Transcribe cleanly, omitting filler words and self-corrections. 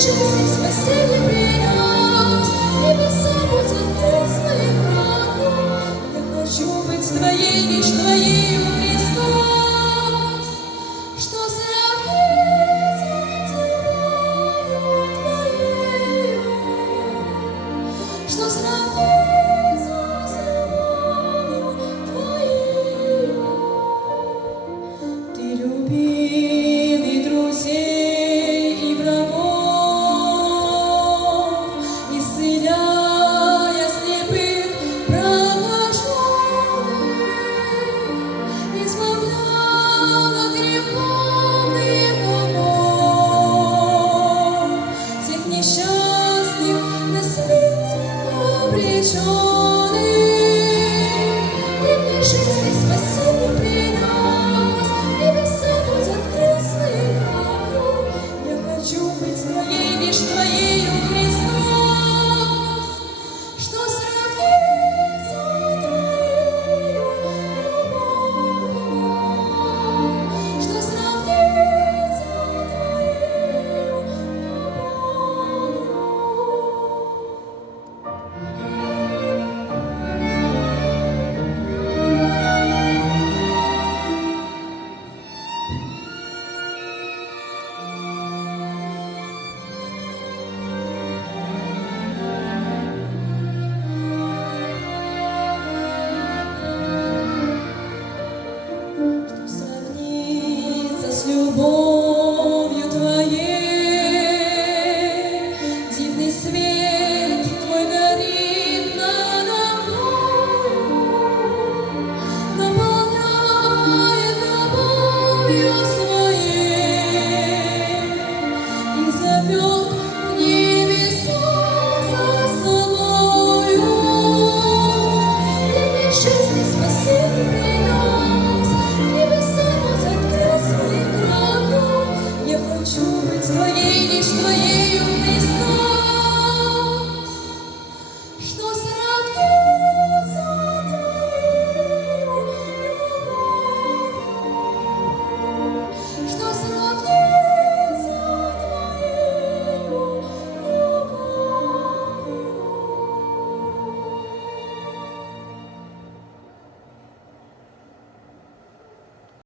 жизни спасение принес, небеса путь открыл своим кровью. Я хочу быть твоей, лишь твоею, Христос. Что сравнится с любовью твоею? Что сравнится с любовью твоею? Ты любил и друзей, и врагов, исцеляя слепых, прокаженных, избавлял от греховных оков, всех несчастных на смерть обреченных. Ты мне жизнь и спасение принес, небеса путь открыл своей кровью. Я хочу быть твоей, лишь твоею, Христос. Что сравнится твоею любовью? Что сравнится твоею любовью? Что сравнится с любовью твоей? Дивный свет твой горит надо мною, наполняет любовью своей и зовет в небеса за собою. Ты мне жизнь и спасение принес, небеса путь открыл своей кровью. Я хочу быть твоей, лишь твоею, Христос. Что